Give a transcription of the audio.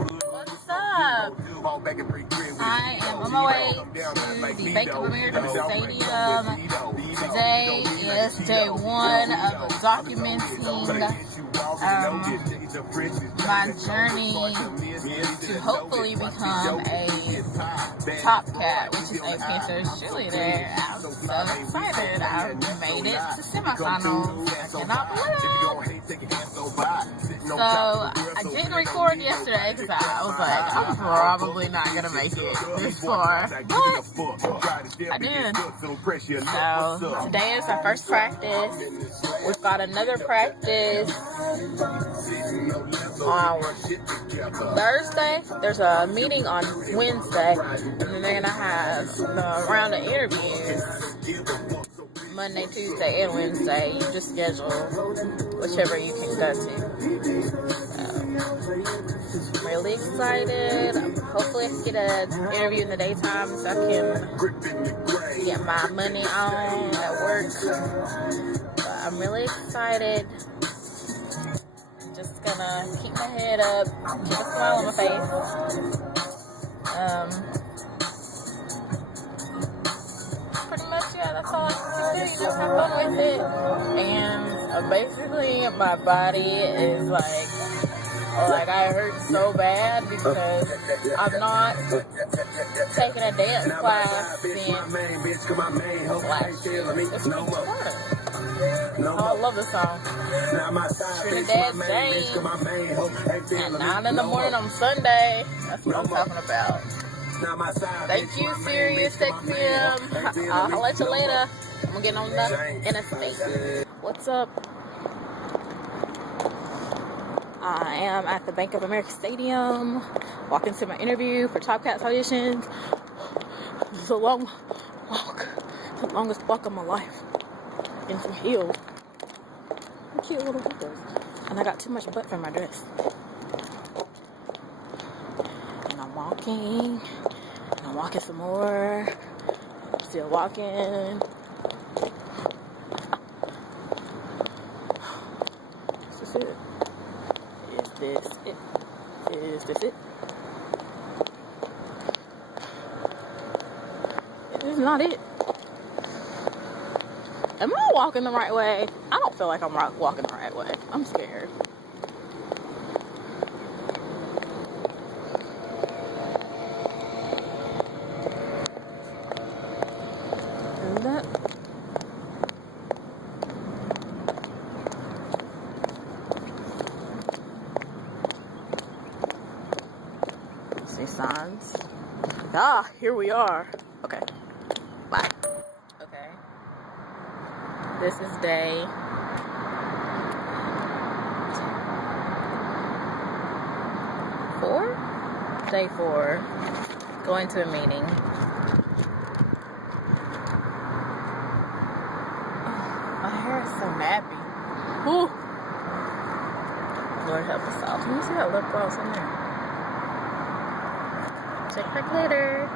What's up? I am on my way to the Bank of America Stadium. Today is day one of documenting my journey to hopefully become a Top Cat, which is a Panthers cheerleader. I'm so excited. I made it to semifinals. I cannot believe it. So I didn't record yesterday because I was like, I'm probably not going to make it this far. But I did. So today is our first practice. We've got another practice on Thursday. There's a meeting on Wednesday. And then they're going to have the round of interviews Monday, Tuesday, and Wednesday. You just schedule whichever you can go to. So, I'm really excited. Hopefully I can get an interview in the daytime so I can get my money on at work. But I'm really excited. Just gonna keep my head up, keep a smile on my face. Pretty much, yeah, that's all I can do. Just have fun with it. And basically, my body is like I hurt so bad because I've not taken a dance class since last year. It's fun. Oh, I love this song. Trinidad James at 9 in the morning on Sunday. That's what I'm talking about. Thank you, Sirius XM. I'll let you later. I'm gonna get on the interstate. What's up? I am at the Bank of America Stadium, walking to my interview for Top Cats auditions. This is a long walk, the longest walk of my life. In some heels. Cute little heels. And I got too much butt for my dress. And I'm walking. And I'm walking some more. I'm still walking. Is this it? Is this it? Is this it? This is not it. Am I walking the right way? I don't feel like I'm walking the right way. I'm scared. Is that? See signs? Ah, here we are. Okay. Bye. Okay. This is day 4? Day 4. Going to a meeting. Oh, my hair is so nappy. Whew. Lord help us all. Can you see that lip gloss in there? Check back later.